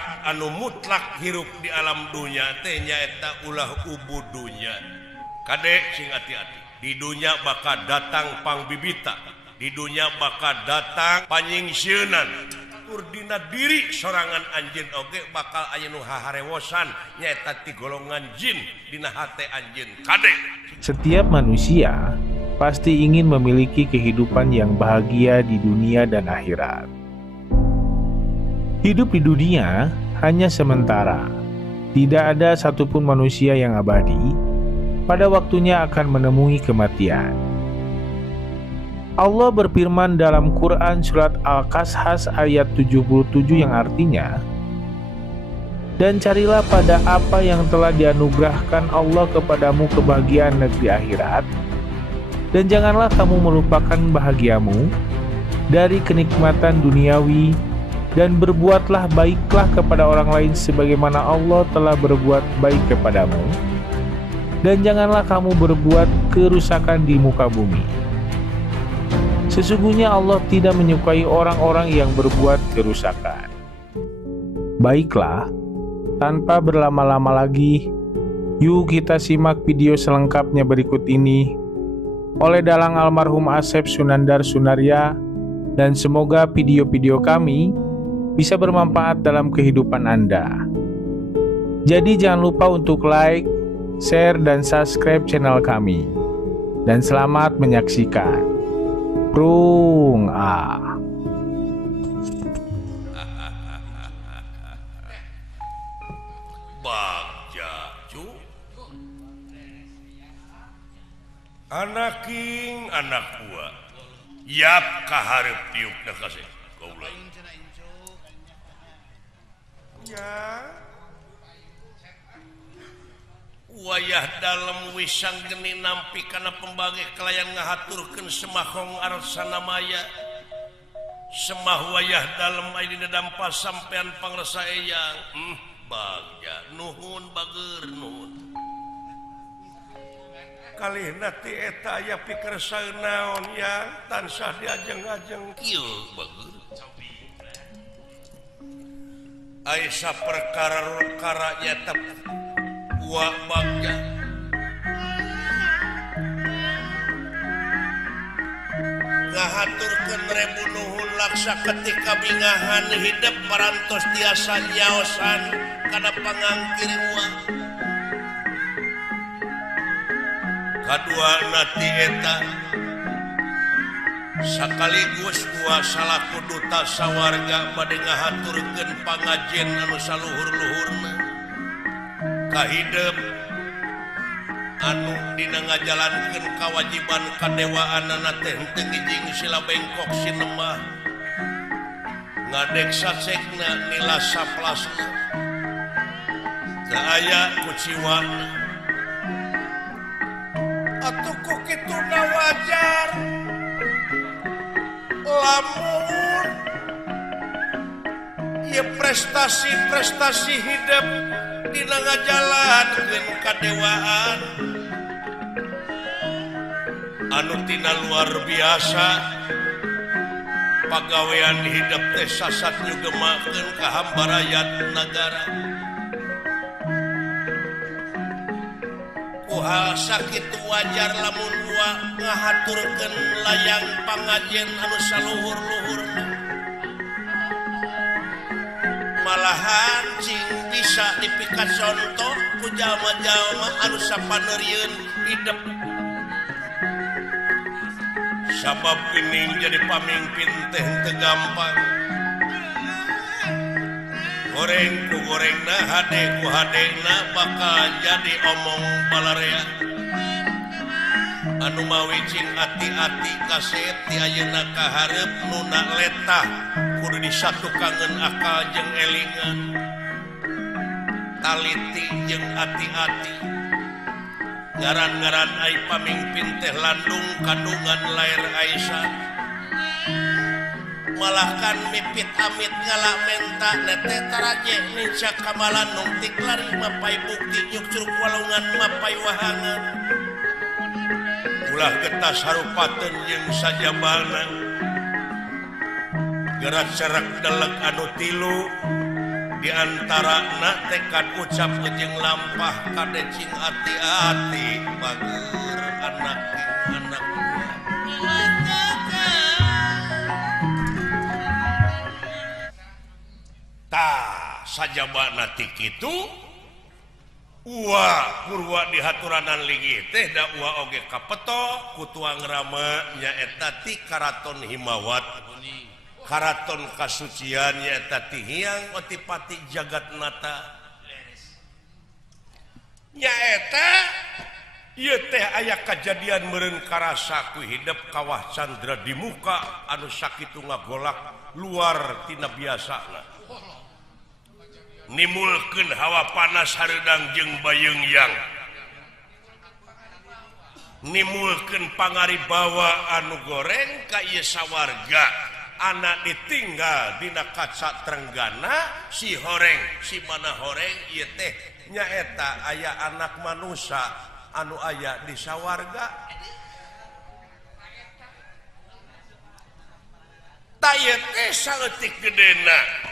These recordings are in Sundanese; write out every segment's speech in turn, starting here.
hakikat anu mutlak hirup di alam dunia teh nyaeta ulah ubud dunia. Kadek sing hati-hati. Di dunia bakal datang pangbibita, di dunia bakal datang panyingsieunnan. Dina diri sorangan anjeun oge bakal aya nu haharewosan nyaeta ti golongan jin dina hate anjeun. Kadek. Setiap manusia pasti ingin memiliki kehidupan yang bahagia di dunia dan akhirat. Hidup di dunia hanya sementara. Tidak ada satupun manusia yang abadi. Pada waktunya akan menemui kematian. Allah berfirman dalam Quran surat Al-Qasas ayat 77 yang artinya, dan carilah pada apa yang telah dianugerahkan Allah kepadamu kebahagiaan negeri akhirat, dan janganlah kamu melupakan bahagiamu dari kenikmatan duniawi, dan berbuatlah baiklah kepada orang lain sebagaimana Allah telah berbuat baik kepadamu, dan janganlah kamu berbuat kerusakan di muka bumi. Sesungguhnya Allah tidak menyukai orang-orang yang berbuat kerusakan. Baiklah, tanpa berlama-lama lagi, yuk kita simak video selengkapnya berikut ini oleh dalang almarhum Asep Sunandar Sunaria, dan semoga video-video kami bisa bermanfaat dalam kehidupan Anda. Jadi jangan lupa untuk like, share, dan subscribe channel kami. Dan selamat menyaksikan. Rung A. Bagja cu. Anak king anak buah. Yap kaharep tiuk dah kasih. Kaula. Ya. Wayah dalam wisang geni nampi kana pembagi kelayan ngahaturkeun semahong arsana maya. Semah wayah dalam ayeuna dampa sampean pangresa eyang. Bagja nuhun bageur nuhun. Kalihna ti eta aya pikerseuh naon ya tansah diajeng-ajeng kieu bageur. Aya saperkara-perkara nya Wah Bagja ngahaturkeun rebu nuhun laksa ketika bingahan hidup parantos tiasa nyaosan kana pangangkir uang. Kadua nati eta sakaligus gua salaku duta sawarga bade ngahaturkeun pangajen anu saluhur-luhurna ka hidup anu dina ngajalankeun kawajiban kadewaanana teh henteu ngijing sila bengkok sinemah ngadeksa cekna nila saplasna teu aya kuciwana atuh ku kituna wajar lamun ieu prestasi-prestasi hidup dina ngajalankeun kadewaan anu tina luar biasa pagawean hidup teh sasat nyugemakeun ka hamba rakyat nagara kuhal sakitu wajar lamun gua ngahaturkeun layang pangajen anu saluhur-luhurna malahan cing bisa dipikat contoh ku jalma-jalma anu sapaneurieun hidup sabab ini jadi pamimpin teh teu gampang goreng ku gorengna hade ku hadena bakal jadi omong balarea anu mawi cing ati-ati kaset ti ayeuna kaharep nuna letah kudu disatukangen akal jeung elingan taliti jeung ati-ati ngaran-ngaran ai pamimpin teh landung kandungan lair Aisyah malah kan mipit amit ngala menta nete taraje ninca kamalan nungtik lari mapai bukti nyuk curug walungan mapai wahangan ulah getas harupateun jeung sajabalna gerak serak delek anu tilu di antarana tekad ucap jeung lampah kade cing ati-ati bager anak tah sajabana ti kitu Purwa dihaturanan linggih teh da oge kapeto kutuang rama nyaeta ti karaton himawat karaton kasucian nyaeta ti hiang otipati jagat nata nyaeta ieu teh aya kajadian meureun karasa ku hidup kawah candra di muka anu sakitu ngagolak luar tina biasana nimulkeun hawa panas hareudang jeung bayeung-yang nimulkeun pangaribawa anu goreng ka ieu sawarga anak ditinggal dina kaca trenggana si horeng si mana horeng ieu teh nyaeta aya anak manusia anu aya di sawarga ta ieu teh saeutik gedena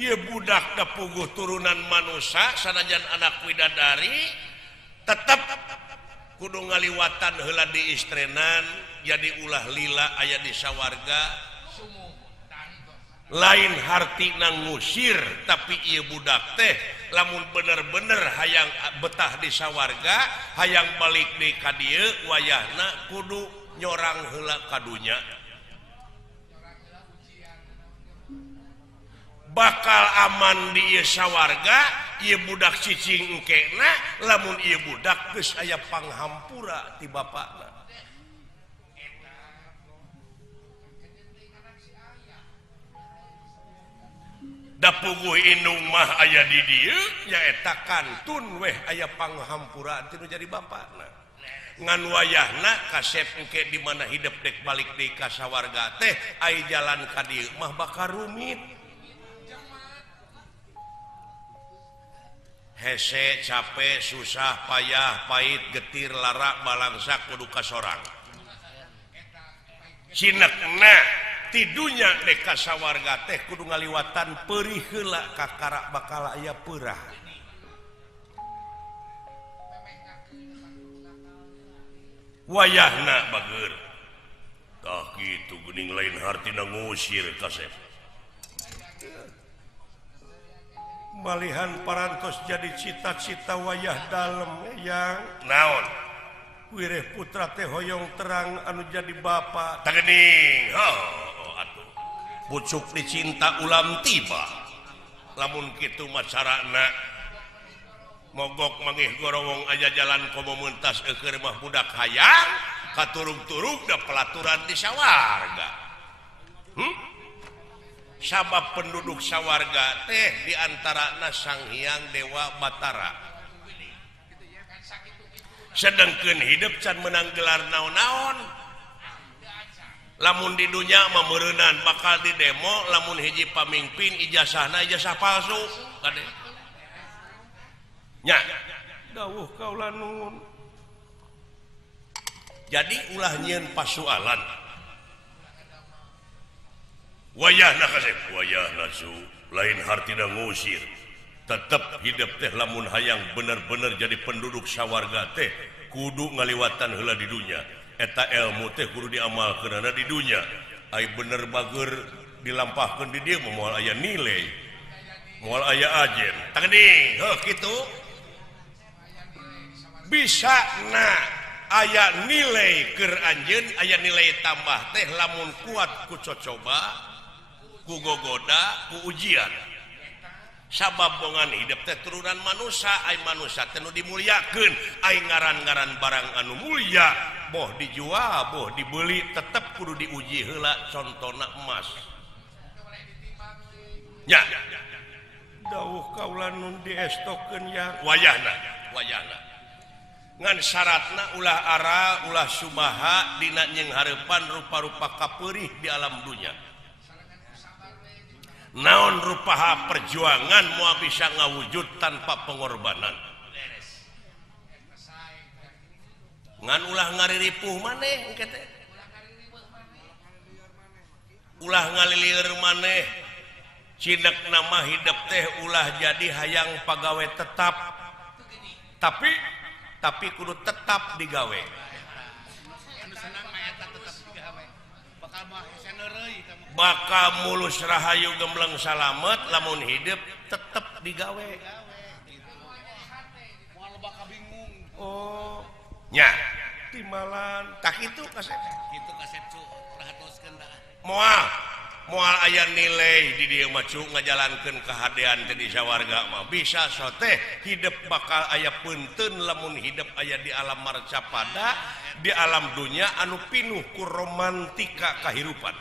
ieu budak da puguh turunan manusia sanajan anak widadari tetep kudu ngaliwatan heula di istrenan jadi ulah lila aya di sawarga lain hartina ngusir tapi ieu budak teh lamun bener-bener hayang betah di sawarga hayang balik deui ka dieu wayahna kudu nyorang heula ka dunya bakal aman di ieu sawarga ieu budak cicing engkena lamun ieu budak geus aya panghampura ti bapakna da puguh indung mah aya di dieu nyaeta kantun weh aya panghampura ti nu jadi bapakna ngan wayahna kasep engke di mana hidup dek balik deui ka sawarga teh aya jalan ka dieu mah bakal rumit hese capek susah payah pahit getir lara balangsa kudu kasorang cinekna ti dunya dek ka sawarga teh kudu ngaliwatan peurih heula ka karak bakal aya peurah wayahna bager tah kitu geuning lain hartina ngusir kasep malihan parantos jadi cita-cita wayah dalem yang naon wireh putra teh hoyong terang anu jadi bapa tageuning atuh pucuk dicinta ulam tiba lamun kitu mah carana mogok mangih gorowong aja jalan komo mentas keur mah budak hayang katurug-turug da pelaturan di sawarga sabab penduduk sawarga teh diantarana Sang Hyang Dewa Batara sedengkeun hidup can menang gelar naon-naon lamun di dunya mah meureunan bakal di demo lamun hiji pamimpin ijazahna ijazah palsu kade nya dawuh kaula nuhun jadi ulah nyieun pasualan wayahna kasep wayahna su lain hartina ngusir tetep hidup teh lamun hayang bener-bener jadi penduduk sawarga teh kudu ngaliwatan heula di dunya eta ilmu teh kudu diamalkeunna di dunya ai bener bager dilampahkeun di dieu moal aya nilai moal aya ajen tageuning heuh kitu bisa na aya nilai keur anjeun aya nilai tambah teh lamun kuat ku cocoba ku gogoda ku ujian sabab bongan hidup teh turunan manusia ai manusia teh nu dimuliakeun ai ngaran-ngaran barang anu mulia boh dijual boh dibeli tetep kudu diuji heula contona emas nya dawuh kaula nun diestokeun ya wayahna ngan syaratna ulah ara ulah subaha dina nyeng hareupan rupa-rupa kapeurih di alam dunya naon rupaha perjuangan moal bisa ngawujud tanpa pengorbanan ngan ulah ngariripuh maneh engke teh ulah ngalilir maneh Cinek nama hidup teh ulah jadi hayang pegawai tetap tapi kudu tetap digawe bakal mulus rahayu gembleng salamet lamun hidup tetap digawe oh nya timalan tak itu kaset moal aya nilai di dia macu ngajalankeun kehadean tadi sawarga mah bisa soteh hidup bakal aya punten lamun hidup aya di alam marcapada di alam dunia anu pinuh ku romantika kahirupan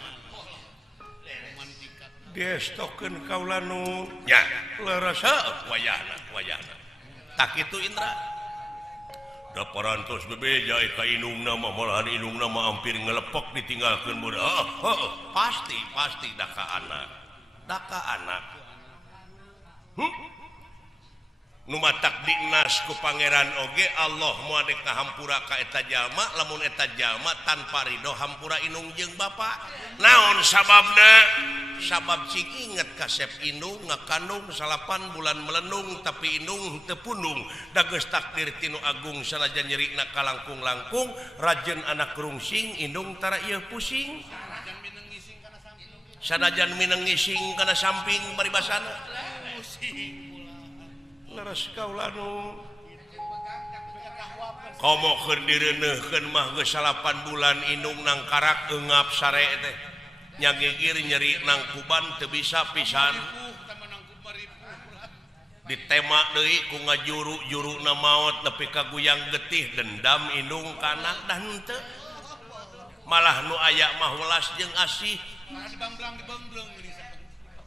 gestokeun kaula nu nya leres wayahna tak itu Indra da parantos bebeja ka indungna mah malahan indungna mah hampir ngelepok ditinggalkeun budak pasti daka anak nu matak dinas ku pangeran oge Allah moal dek hampura ka eta jalma lamun eta jalma tanpa ridho hampura indung jeung bapa naon sababna sabab cing inget kasep indung ngakandung 8 bulan melenung tapi indung teu pundung da geus takdir tinu agung sanajan nyerina kalangkung-langkung rajen anak rungsing indung tara ieu pusing sanajan mineng ngising kana samping paribasana leres kaula nu komokeun direuneuhkeun mah geus 8 bulan indung nang karak eungap sare teh nyagegir nyeri nang kuban teu bisa pisan ditembak deui ku ngajuru-juruna maot nepi ka guyang getih dendam indung kana dan henteu malah nu aya mah welas jeung asih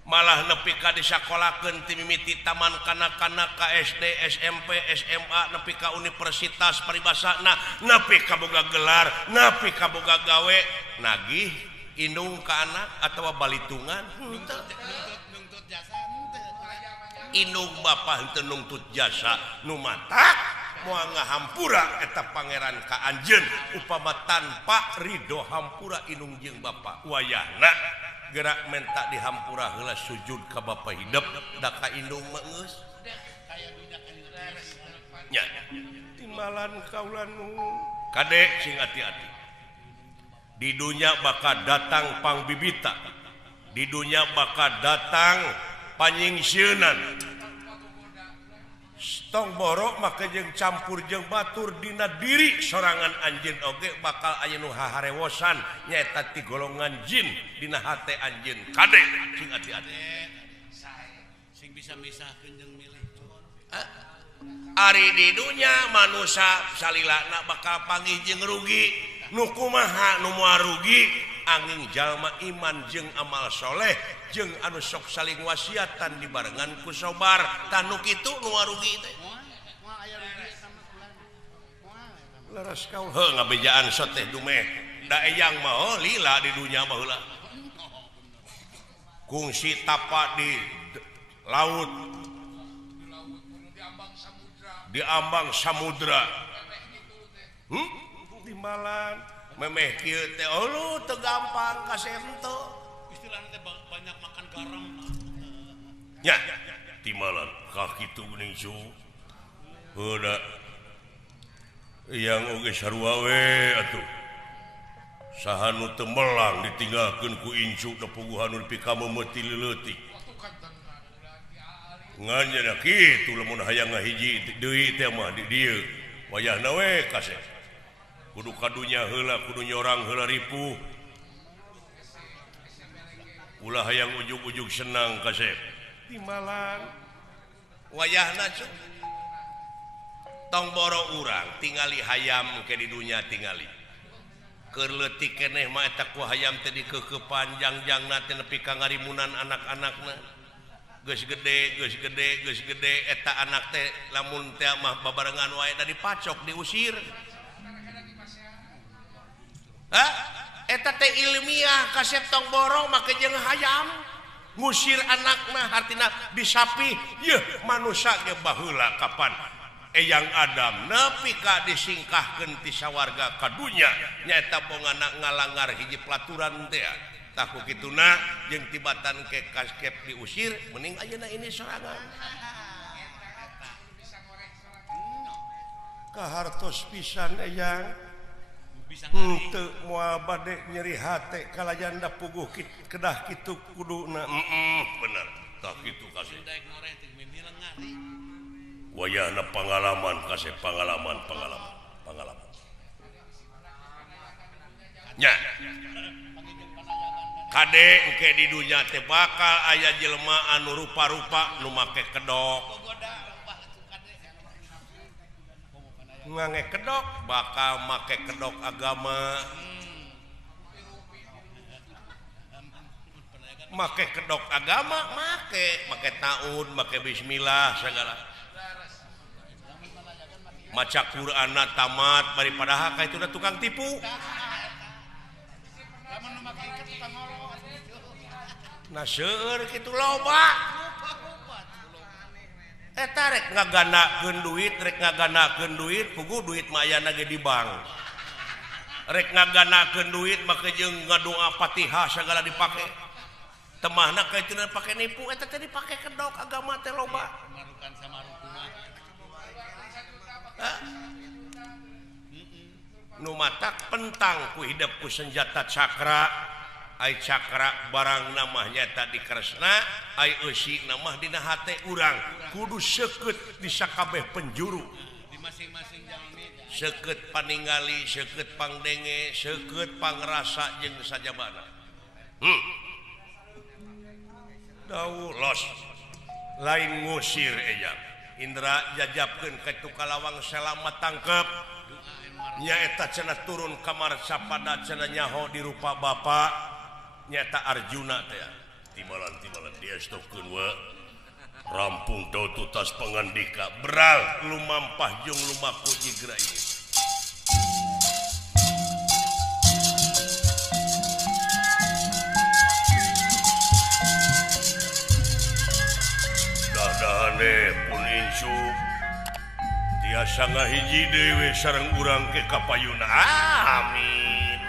malah nepi ka disakolakeun ti mimiti taman kanak-kanak ka SD, SMP, SMA nepi ka universitas paribasana nepi ka boga gelar nepi ka boga gawe nagih indung ka anak atawa balitungan henteu indung bapa henteu nungtut jasa nu matak moal ngahampura eta pangeran ka anjeun upama tanpa ridho hampura indung jeung bapa wayahna gerak mentak dihampura heula sujud ka bapa hidup da ka indung mah geus nya timbalan kaula nu kade sing hati-hati di dunia bakal datang pangbibita di dunia bakal datang panyingsieunan tong borok maka jeung campur jeung batur dina diri sorangan anjeun oge bakal aya nu haharewosan nyaeta ti golongan jin dina hate anjeun kade sing hati-hati sing bisa misahkeun jeung milih ari di dunya manusia salilana bakal panggih jeung rugi nu kumaha nu moal rugi angin jalma iman jeung amal soleh jeung anu sok saling wasiatan dibarengan ku sobar tanu kitu nu rugi teh leres kau heuh ngabejaan soteh dumeh da eyang mah lila di dunya mah heula kungsi tapak di laut di ambang samudra di malan memeh kieu teh lu teu gampang kasento istilahna teh banyak makan garam nya di malan ka kitu geuning su heuda yang oge sarua we atuh saha nu teu melang ditinggalkeun ku incu da puguhan nepi ka memeuti leutik ngan nya kitu lamun hayang ngahiji deui teh mah di dieu wayahna we kasep kudu kadunya heula kudu nyorang heula ripuh ulah hayang ujug-ujug senang kasep timbalan wayahna cuk tong boro urang tingali hayam ke di dunia tingali keur leutik keneh mah eta ku hayam teh dikeukepan jangjangna teh nepi ka ngarimunan anak-anakna geus gede eta anak teh lamun teh mah babarengan wae da dipacok diusir eta teh ilmiah kasep tong boro make jeung hayam ngusir anakna hartina disapi yeuh manusia ge baheula kapan eyang Adam nepi ka disingkahkeun ti sawarga ka dunya nyaeta bongana ngalangar hiji pelaturan teh takut kituna jeung tibatan ke kaskep diusir mending ayeuna ini serangan kahartos pisan eyang henteu moal bade nyeri hate kalayan da puguh kedah kitu kuduna bener tah kitu kasih wayahna pengalaman kasih pengalaman nya kade engke di dunya teh bakal aya jelema anu rupa-rupa nu make kedok ngange kedok bakal make kedok agama make kedok agama make taun make bismillah segala maca Quran tamat bari padahal ka itu tukang tipu nah seueur kitu loba eta rek ngaganakeun duit puguh duit mah aya ge di bank rek ngaganakeun duit make jeung ngadoa Fatihah segala dipake temahna ka itu pake nipu eta teh dipake kedok agama teh loba nu matak pentang ku hidup ku senjata cakra ai cakra barang namanya tadi kresna ai eusi namah dina hate urang kudu seukeut di sakabeh penjuru di masing-masing jalmi seukeut paningali seukeut pangdenge seukeut pangrasa jeung sajabana dawu los lain ngusir ejang Indra jajabkeun ka tu kalawang selamat tangkep nyaeta cenah turun kamar sapada cenah nyaho di rupa bapa nyata Arjuna teh timalan dia stopkeun we rampung teu tutas pangandika beral lumampah jeung lumaku jigra ini dahane pun insu tiasa ngahiji dewe sareng urang ke kapayuna amin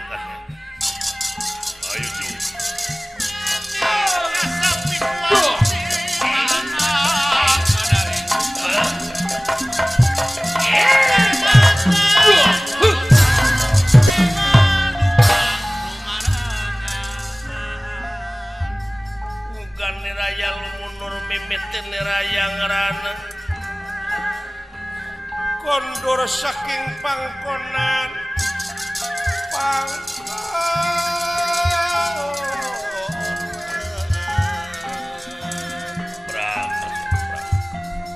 ayo cu bukan niraya lumunur mimitin niraya ngerana kondor saking pangkonan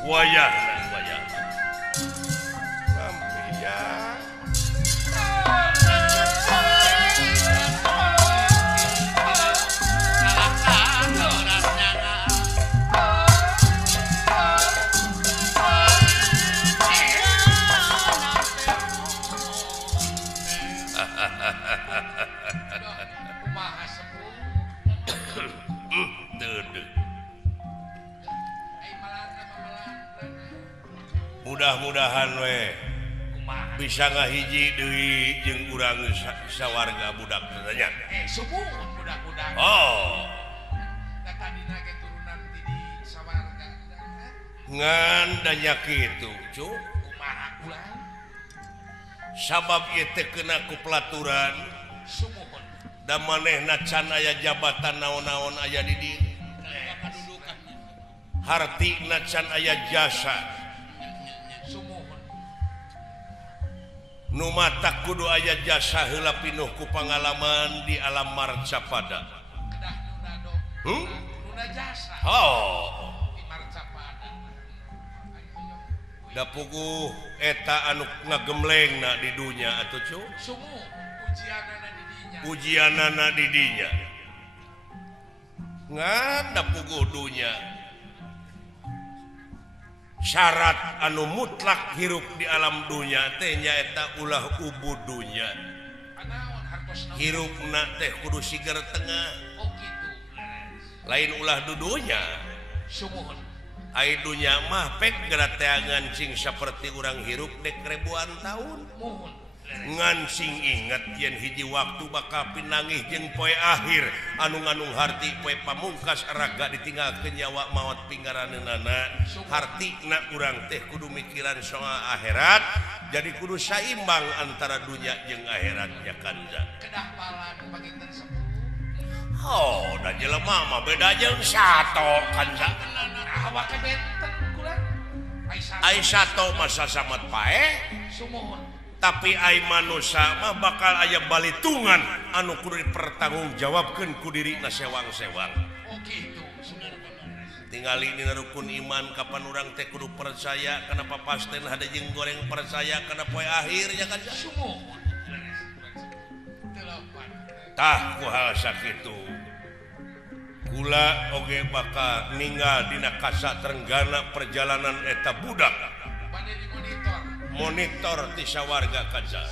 wayah lampian mudah-mudahan we bisa ngahiji deui jeung urang sawarga budak tanya subuh budak-budak oh tadina ge turunan ti di sawarga ngan danya kitu cu kumaha ulang sabab ieu teh kena ku pelaturan sumuhun da manehna can aya jabatan naon-naon aya di dieu kadudukannya hartina can aya jasa nu mata kudu aya jasa heula pinuh ku pangalaman di alam marcapada kedah nunado nuna jasa di marcapada da puguh eta anu ngagemlengna di dunya atuh cu sumuh ujianana di dinya ngan da puguh dunya syarat anu mutlak hirup di alam dunya teh nyaeta ulah ubud dunya hirupna teh kudu sigar tengah lain ulah dudunya sumuhun ai dunya mah pek gerateangan cing saperti urang hirup dek ribuan tahun muhun ngancing inget yen hiji waktu bakal pinangih jeung poe akhir anu-nganung harti poe pamungkas raga ditinggalkeun nyawa maot pinggaranana hartina urang teh kudu mikiran soal akhirat jadi kudu saimbang antara dunia jeung akhirat ya kanza kedah pala nu paginten oh da jelema mah beda jeung sato kanza awake benten kula ai sato masa samat pae sumuhun tapi ai manusia mah bakal aya balitungan anu kudu dipertanggungjawabkeun ku dirina sewang-sewang. Oh gitu. Tingali dina rukun iman kapan urang teh kudu percaya kana papasten hade jeung goreng percaya kana poe akhir ya kan. Sumuhun. Tah ku hal sakitu. Kula oge bakal ninggal dina kasa trenggana perjalanan eta budak. Bade di monitor ti sawarga kanza.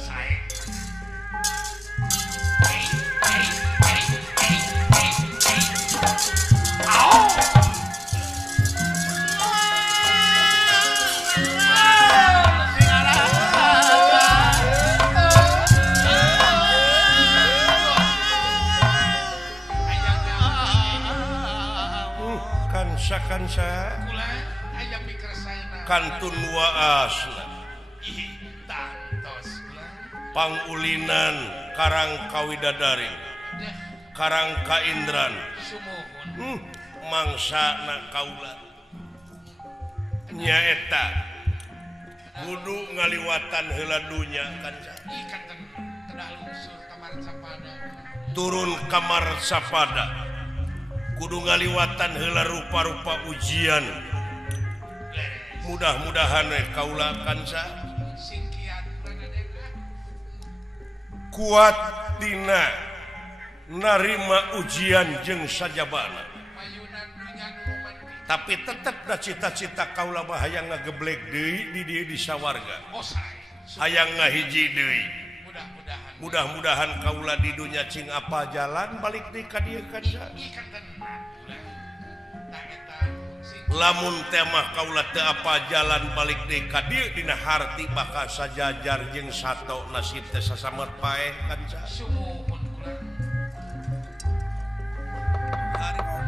Kansa aya mikir saena kantun waasna tantos pangulinan Karang Kawidadari Karang Kaindran sumuhun mangsana kaula nyaeta kudu ngaliwatan heula dunya kanca ikan kedah lungsur kamar sapada turun kamar sapada kudu ngaliwatan heula rupa-rupa ujian mudah-mudahan kaula kanca kuat dina narima ujian jeung sajabana tapi tetep da cita-cita kaula mah hayang ngageblek deui di dieu di sawarga hayang ngahiji deui mudah-mudahan kaula di dunya cing apa jalan balik deui ka dieu kanca lamun temah kaula teu apa jalan balik deui ka dieu dina harti bakal sajajar jeung sato nasib teh sasamet paeh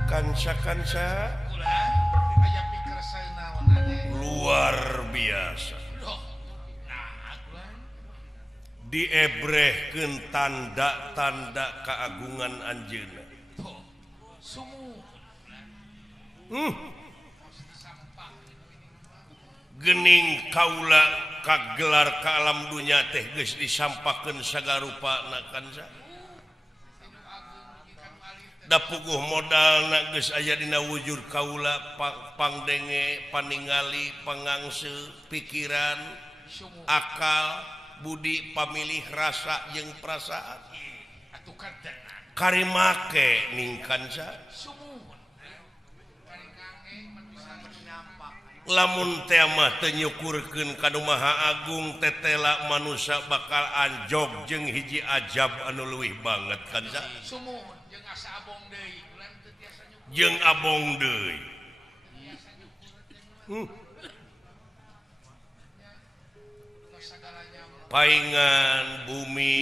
kanca kanca luar biasa diebrehkeun tanda-tanda keagungan anjeunna gening kaula kagelar ka alam dunya teh geus disampakeun sagarupana kanca da puguh modalna geus aya dina wujud kaula pangdenge paningali pangangseu pikiran akal budi pamilih rasa jeung perasaan karimake ning kanca lamun teh mah teu nyukurkeun kana Maha Agung tetela manusia bakal anjog jeung hiji ajab anu leuwih banget kanca jeung abong deui paingan bumi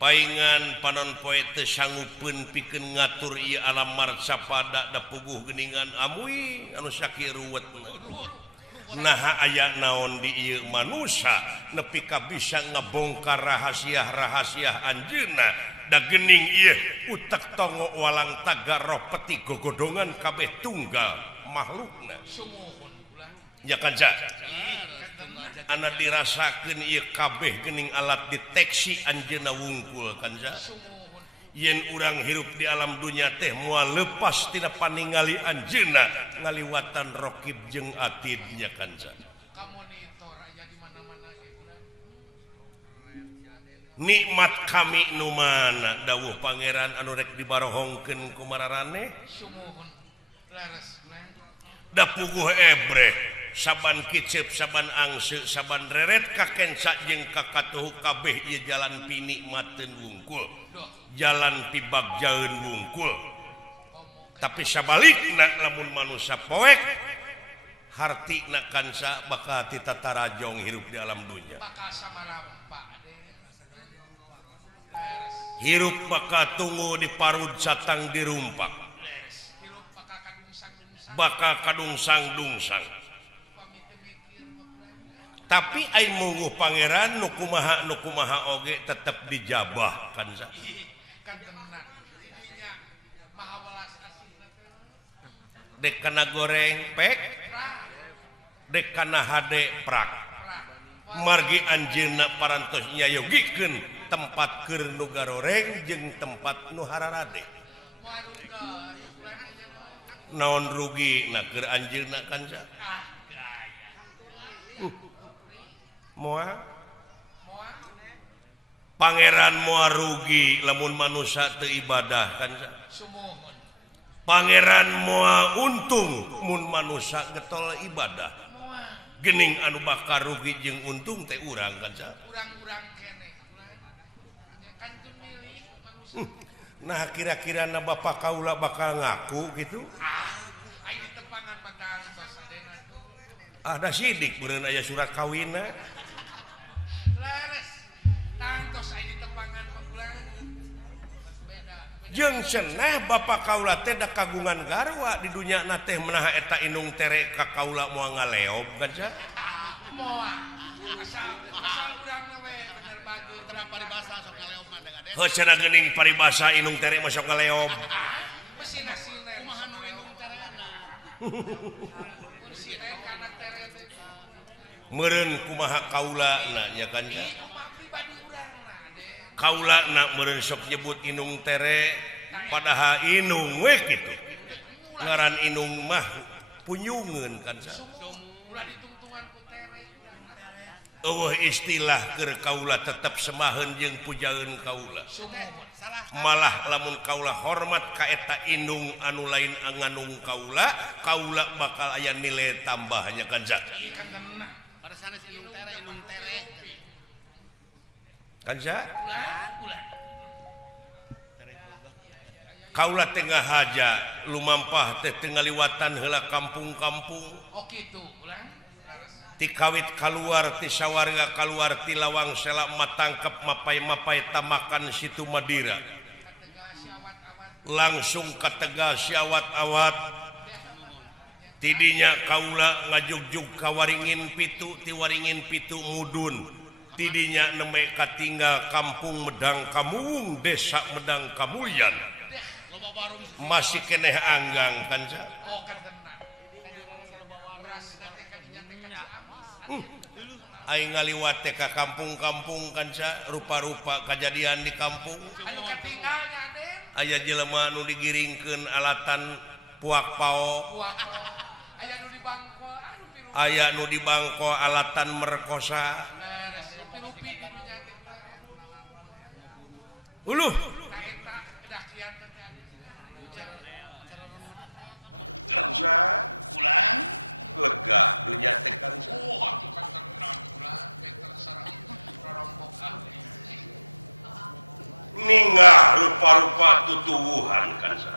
paingan panon poe teu sanggupeun pikeun ngatur ieu alam marsapada da puguh geuningan amuy anu sakiruwetna nah aya naon di ieu manusia nepi ka bisa ngabongkar rahasia-rahasia anjeunna da geuning ieu utek tongo walang taga roh peti gogodongan kabeh tunggal makhlukna ya kanca ana dirasakeun ieu kabeh geuning alat deteksi anjeunna wungkul kanca yen urang hirup di alam dunya teh moal lepas tina paningali anjeunna ngaliwatan rokib jeung atid nya kanca nikmat kami nu mana dawuh pangeran anu rek dibarohongkeun ku mararane da puguh ebreh saban kicep saban angseu saban reret kakenca jeung kakatuh kabeh ieu jalan pinikmateun wungkul jalan pibagjaeun wungkul tapi sabalikna lamun manusia poek hartina kanca bakal titatarajong hirup di alam dunya hirup bakal tunggu di parut satang dirumpak bakal kadungsang dungsang tapi aing mungguh pangeran nu kumaha oge tetep dijabah kan sa dek kana goreng pek dek kana hade prak margi anjeunna parantos nyayogikeun tempat keur nu garoreng jeung tempat nu hararade naon rugi na keur anjeunna kan sa moal pangeran moal rugi lamun manusia teu ibadah kan sa pangeran moal untung mun manusia getol ibadah gening anu bakal rugi jeung untung teh urang kan sa urang kene nah kira-kira na bapak kaula bakal ngaku gitu aing tepangan bakal basadena ada sidik beureun aya surat kawinna leres tangtos aing tepangan pagulang beda jeung cenah bapak kaula teh da kagungan garwa di dunya na teh menaha eta inung tere ka kaula moal ngaleob kan sa moal asal urang we bener bagus kenapa paribasa sok ngaleob mah dengan heuh cenah geuning paribasa inung tere mah sok ngaleob mesin asina kumaha nu inung terena mesin kana tere meureun kumaha kaula na nya kan ya kaula na meureun sok nyebut inung tere padahal inung we kitu ngaran inung mah punyungeun kan sa ulah ditungtungan ku tere eueuh istilah keur kaula tetep semaheun jeung pujaeun kaula malah lamun kaula hormat ka eta inung anu lain nganung kaula bakal aya nilai tambahnya kan sa pada sanes inung tere kan sa kaula tengah haja lumampah teh tengah liwatan heula kampung-kampung oh kitu ulang ti kawit kaluar ti sawarga kaluar ti lawang selak matangkep mapai-mapai tamakan situ Madira langsung katega siawat-awat tidinya kaula ngajugjug ka waringin pitu ti waringin pitu mudun tidinya neme katinggal kampung Medang Kamuwung desa Medang Kamulyan masih keneh anggang kan sa aing ngaliwat teh ka kampung-kampung kan sa rupa-rupa kejadian di kampung anu katinggalnya Den aya jelema nu digiringkeun alatan puak pao aya nu di bangko alatan merkosa uluh kansa pulang lega dunya teh kansa ninggah rupa-rupa tutuwuhan kansa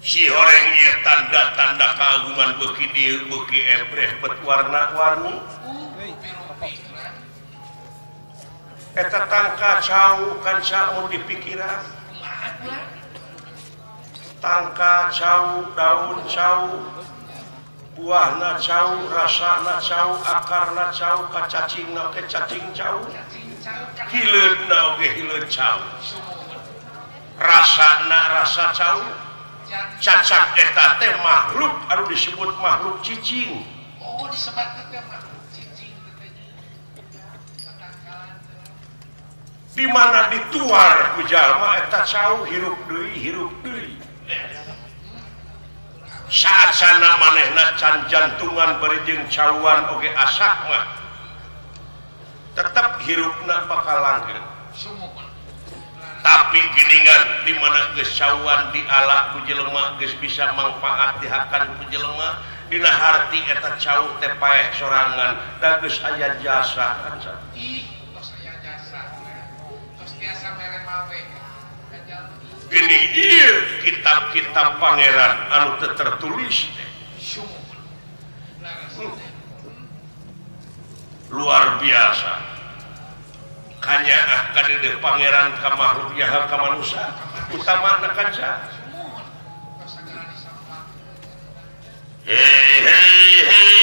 si horeng ieu tanda-tanda kagungan beuki dieu beuki ebreh bet warna-warni eta tangka cau kansa mun dipikiran tangka cau daun cau buahna cau rasana cau akarna cau kacacingna ke cacing cau hileudna oge hileud cau rasana rasa cau cacak eta teh makhluk anu disebut makhluk cicing oh disebut teh makhluk cicing di mana dituar ku jalma eta cau hirup deui saat sana manehna can jantungan berijeng cauan oge asak mah tetap hirupna bakal langgeng tapi giningan di mana geus cauan diala ku jelema geus bisa manfaat dihakan ku jelema dina harti eta cau teh paeh sorangan da geus aya jasa kan ih tos aya jasa tos tiasa mere mawe ini iya kitab-kitab pangeran anu tertulis luar biasa hanya kadeudeung pangeran ka makhluk jahat ka manusia utama kanca hei hei hei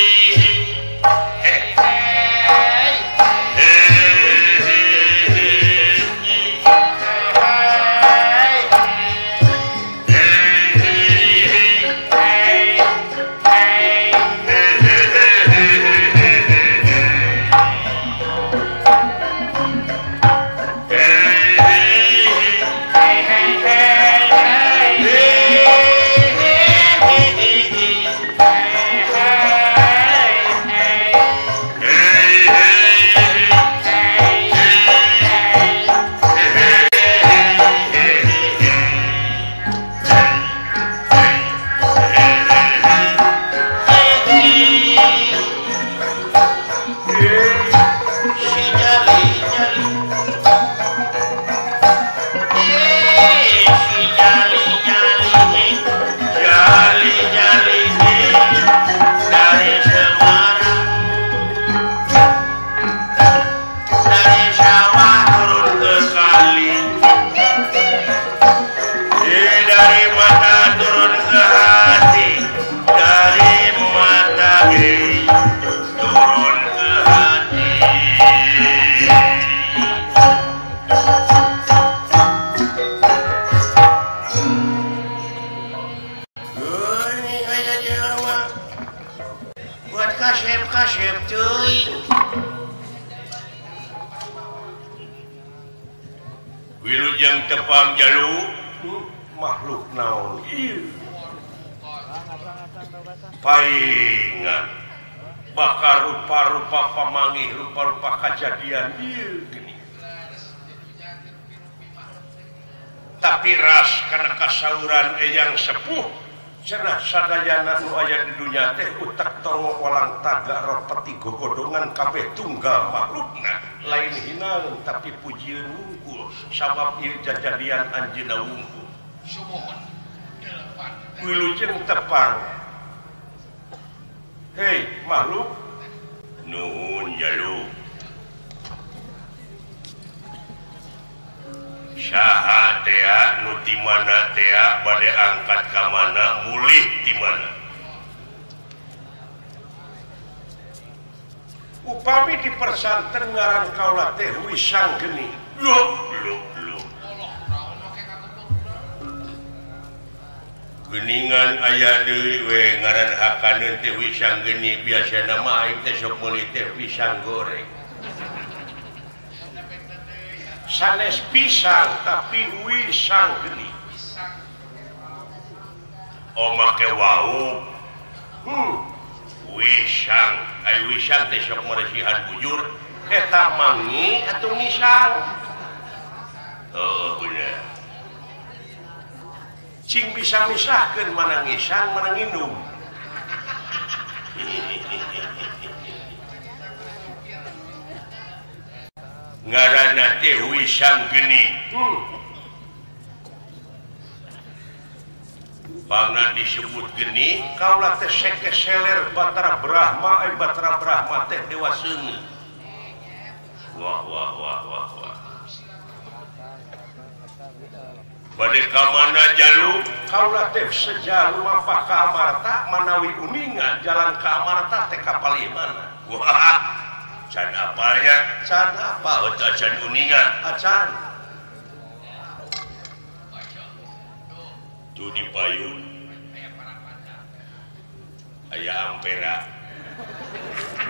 Wilujeng tepang jaluk makhluk naon paingan bakal rupa-rupa pamanggih rupa-rupa kejadian gini. Tapi ras karena kasauran yang sepuh cenah sadayana nu aya di dunya teh utak tongo walang taga ropeti gogodongan kabeh tunggal makhlukna lain hinang tapi pujieun wungkul sabab ieu jajadian anjeunna wungkul wilujeng tepang hei makhluk nuhun jaluk saha tea nu di mana tea bade angkat ka mana mulih di mana upami di persanten ngaran kaula teh wisang geni loh geningan aya deui we ngaran hakaneun teh wisang geni biasana mah aing teh sok meuli teh pisang goreng sanes pisang tapi wisang geni oh make wau wisang ai wisang teh sok maresihan bujur eta mangi atuh misang oh bener cing bisa misahkeun mana ngisang mana nginum ngaranna teh wisang geni bangna disebut geni kaula teh seke seler Batara Brahma ai Batara Brahma teh dewa seungeut wah bade ka mana jaluk kaula teh sejalu mapah ka Amarta manawi uningan jalan ka Amarta teh kapal mana wah can apa ya can apa acan uningan acan tu di payun aya ampera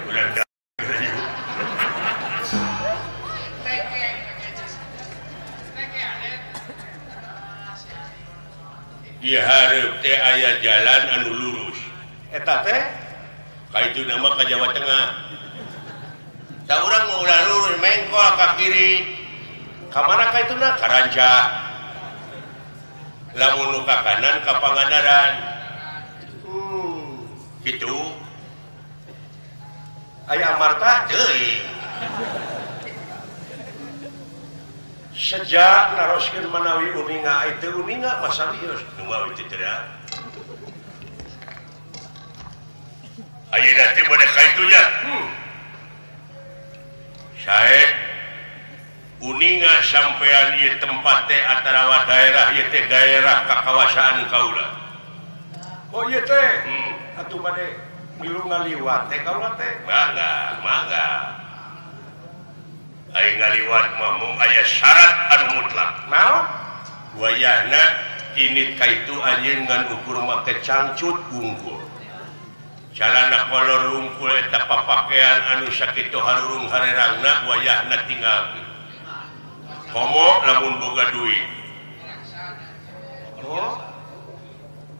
urang di hareup teh aya jalan anu lurus eta teh kaitu nama ka Jawa Tengah tak urang mau ulah lurus mengkol ka kiri ka mana kaituna ka Ranca lamun nu ka kanan ka Pangandaran gitu aya Amarta teuing sejak naroskeun manawi uninga itu uninga masarius nu mawi teu teureang ayeuna teh bade kaitunya sae uninga sampean ieu tempat teh antara daerah ieu teh daerah kakawasaan kaula. Oh ieu teh. Atuh bade milu ngaliwat teh kaula teh. Mangga. Ai ngaliwat mah mung aya syarat anu mutlak. Naon? Wayahna init kaitu anjeun ngan ukur make cangcut unggul. Jalana kolor rungkul eta papakean anu sakitu harurung harerangna wayahna tinggalkeun. Komo lamun boga duit. Oh.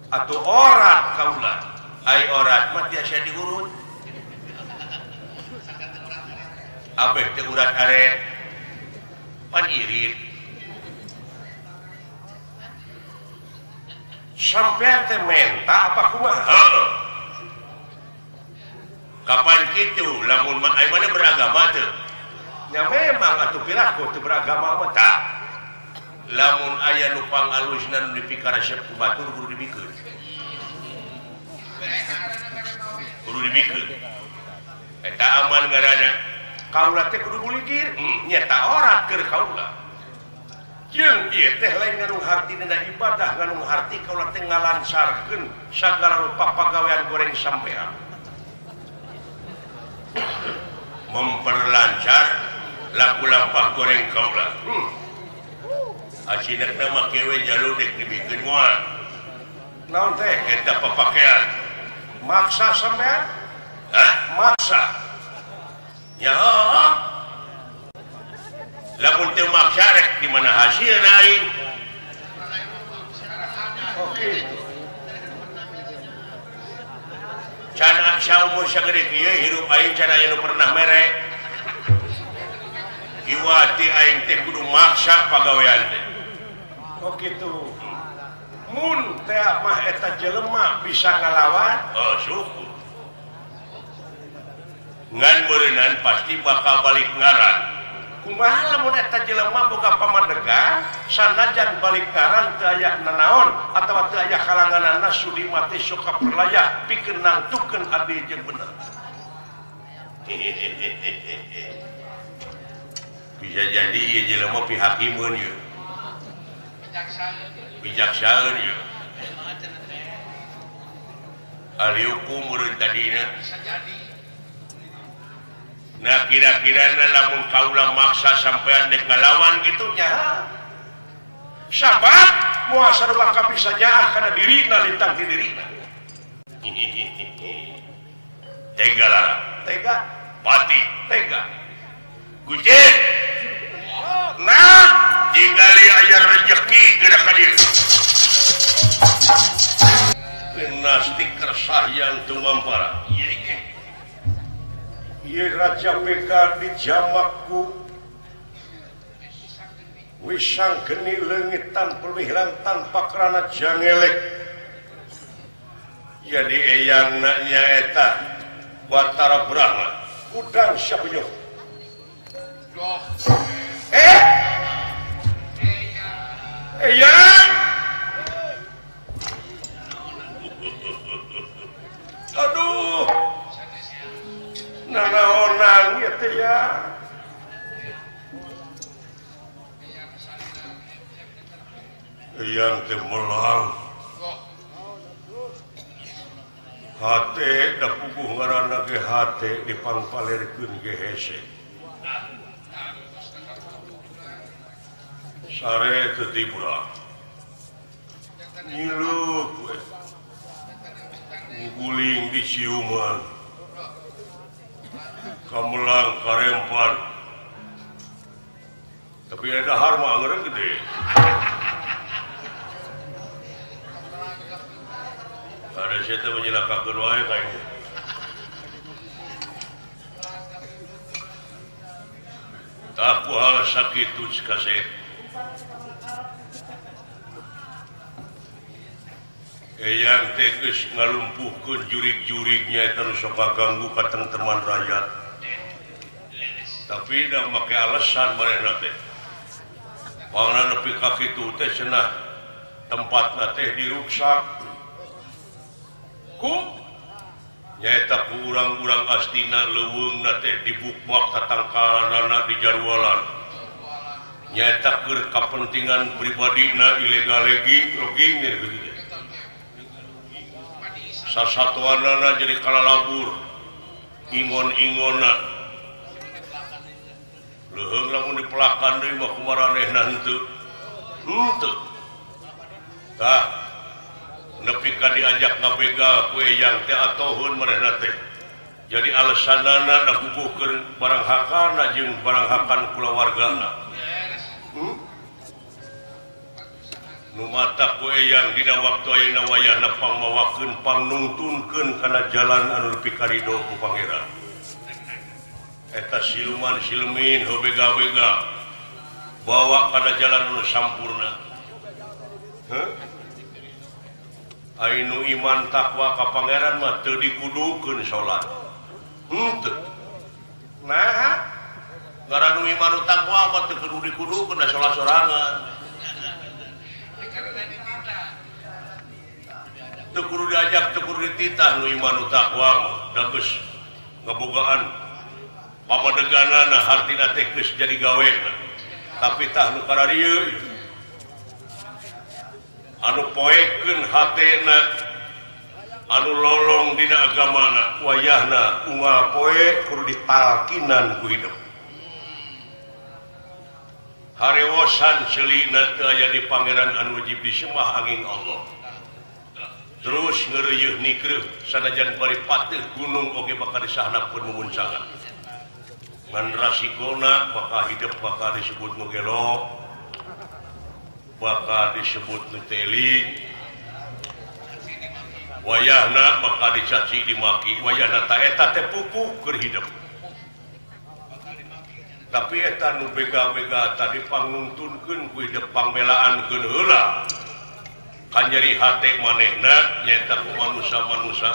Atuh orat kaula. Ai orat mah biasa diurut. Abeh teh urat aret. Pan irit. Sampean teh menta apa kumaha? Heeh. Kapan kitu lamun ai mana beragama teu? Ya memang atuh piraku teu beragama mah Tak. Lamun aya nu pangalusna nu dipikar resep ku batur kudu dibikeun. Kudu dibikeun. Eta aman ngaranna. kaula teh kudu buligir. Nyata orat keur kaula. Jeung ieu teh lain nganung hartina ibadah, nganung harti kaula teh ngalansarkeun sagala rupa pagawean goreng sampean. Memperlancar laku lampah goreng kaula. Asinakna make we jalur dek dibikeun moal. Naon teh? Eta papakean. Maksa sampean? Hah? Maksa. Ya. Lamun teu maksa rek di mana hasilna aing. Oke. Can saumur sagede kieu hirup aing can aya nu pernah mere. Iwati aing teh kudu maksa pagawean teh. Oh gitu. Mun teh mah eta jelema bisa ngalawan. Oh syukur. Ngan meureunnan pasti bakal balik ngaran. Kumaha lamun eta jelema boga pamadega, sanajan balik ngaran teu aya nanaon atawa teu aya kalanganana sudi mati sok kaperlaya pikeun nangtukeun abdi jeung bener. Bisa jadi ieu jelema pihakimeun ieu. Bijaksana ieu. Ari hukum meureun tadina. Nah kira-kira lamun kaula maksa sampean dek ngalawan gitu nya. Sabat moal sarua kabisa nyaah kana dirina lintang ti dirina. Tega lah. Tega, Pati. tega. Kucing. Nah, jinggali aya rezeki geura ka dieu. Penastik kersahyan tumampara. Ieu ge. Ieu Raja Beka dijamakku wisang geni leungitan perwihilan tanpa kerana jangelek. Jadi eyangna nyaeta Batara Brahma. Udang sabenyuh. Eyang! Aduh! Nanaonan ieu teh ya. Eyang teh melang. Hate da puguh ngaranna ge hate dipangpalerkeun ge hese. Sare teu tibra. Nyiluk we. Nguguling di siuman. Kamelang karempan. Tapi ada dahar mah angeureun gede. Ada saya teh menyelakakeun wae kayaknya. Tak hal sakitu cikaset. Eyang teh geus ngalumpuhkeun jurig-jurignya eta nu sok kaganggu ka tengteman rakyat. Tapi da make alasan manehna teh. Pangna nepi ka kitu teh cenah tempatna teh diruksak. Ku nyaeta ku urang-urang astina leuweungna teh dibukbak tatangkalanana di jarwalan. nyata keur kepentingan pribadina ilegal logingnya gitu. Sasatuanana jadi kalalabur ingon-ingona leuheung lamun dipelakan deui mah kumaranehna henteu tah nepi ka diajak ngabegal ku eyang teh atoheun manehna teh jadi alasanana da kukuhkeun barang hakana jeung barang hakan kulawargana nu mata ku eyang dina waktu ayeuna wayahna pangmawakeun pangnungtunkeun kana jalan anu nepi ka ridho ku pangeran eta siluman silemin hobega-bega bawa kana jalan anu sampurna ainu iman takwa ka pangeran mah teu dikudukeun salat henteu nah ngaran iman takwa mah teu kudu dikudukeun salat sorangan teu kudu diajak teu kudu dititah nu iman takwa da geus ngabogaan pamadeganana hartina teh geus jadi gawena tapi tah nu kararieu anu poekeun hatena anu lolong dina agamana wayahna unggal poe kudu ditalkinan ku hidup harewosan celina teu aya di pangeran anu wajib disembah angin Allah terus ngeureuh nikreuh sanajan bari pateuh gunung oge bakal disahanakeun mumuncangan ngan rasikona bakal hidup bakal disebut nu gelo bakal disebut nu teling wayahna bakal dicaci dimaki wayahna ta eta teh pupuk keur hidup tapi eta nu bega-bega tadi pangnuntunkeun ku hidup pangbelaankeun heula ka nyeri hate manehna nyaeta ku manusia-manusia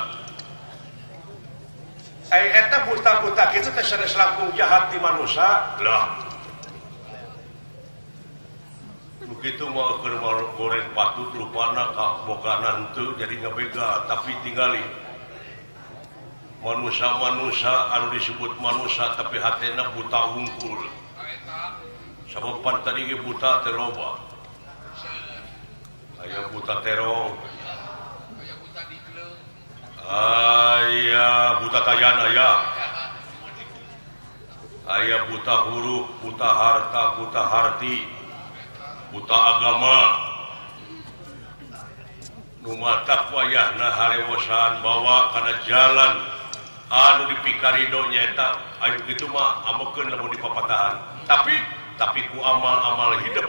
eta buta-buta kitu teh sanes langkung jahat ti manusia lah begitu mau keur goreng patut lupana ka bogana henteu jadi ngabega tapi tinggali manusia-manusia anu disebut manusia tapi hatena buta hungkul sababan tadi ge buta teh loba aya buta terong aya buta tayan aya buta huruf buta harta buta harti buta agama nu mata wayahna harewosan bawa kana jalan anu dipikarido nyaeta ayo kitu mah amokeun lamun dipapatahan tapi ku amal-amal hidup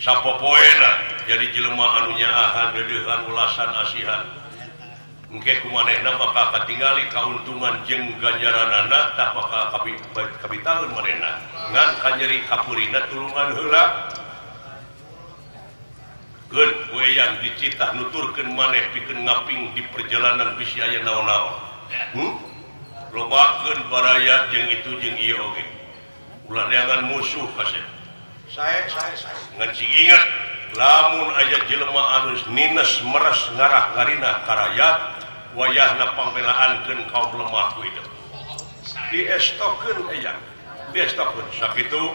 sapopoena jadi jelema anu nyaahan deudeuhan ulasan asihan engke kumanehna bakal katingali kauntungan jeung ganjaranana tah bakal kabitaeun manehna ngan kanyeri kapurina tulungan heula geun we yang dicitah nuturkeun maneh pikeun ngaping di perjalanan bisi aya naon-naon lobakeun baraya jeung itu jeung ieu oge ulah neangan musuh kasih saya ngan sing ingat lamun aya jelema anu nines meres ngarah ngarina karayat wayahna pambelaankeun kaum lemah ku hidup diestokeun eyang diestokeun sakitu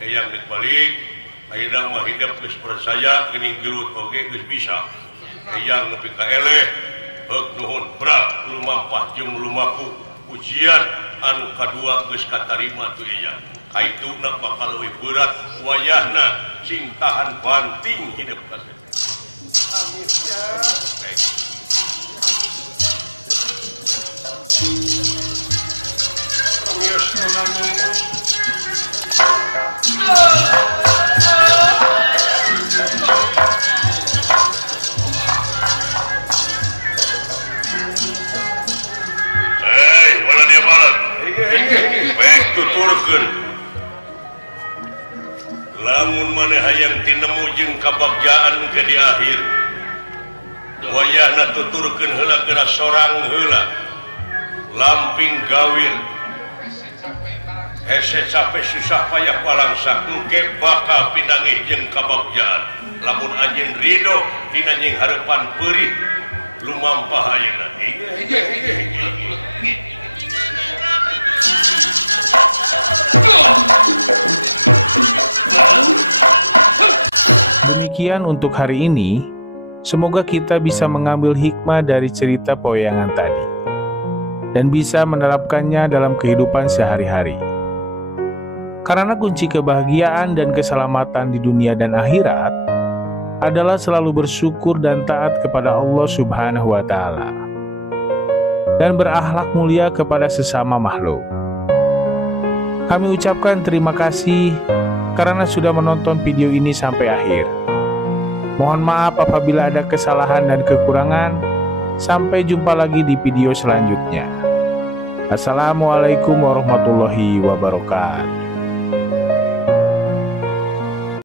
eyang geus balik ayeuna mah hidup geus percaya geuning gelut oge geus bisa eyang nepi ka eleh heug nuhun berat lumampah jeung lumaku ujian anu kadua geus katarima tu eyang kaituna bakal leuwih berat wayahna sing tahan banting hidup kasih amin ya Amios nolamu wala dia balat baik tuturkeun lamun maneh hayang tinemu jeung kabagjaan ke di akhir wayahna tuturkeun heula geura sorang heula lamping gawir hese capek susah payah palangsa engke bakal pinangih jeung kabagjaan lamun anjeun ridho dina nying hareupan peurih lumampah ayeuna hige Kemudian untuk hari ini, semoga kita bisa mengambil hikmah dari cerita pewayangan tadi dan bisa menerapkannya dalam kehidupan sehari-hari. Karena kunci kebahagiaan dan keselamatan di dunia dan akhirat adalah selalu bersyukur dan taat kepada Allah Subhanahu wa Ta'ala, dan berakhlak mulia kepada sesama makhluk. Kami ucapkan terima kasih karena sudah menonton video ini sampai akhir. Mohon maaf apabila ada kesalahan dan kekurangan. Sampai jumpa lagi di video selanjutnya. Assalamualaikum warahmatullahi wabarakatuh.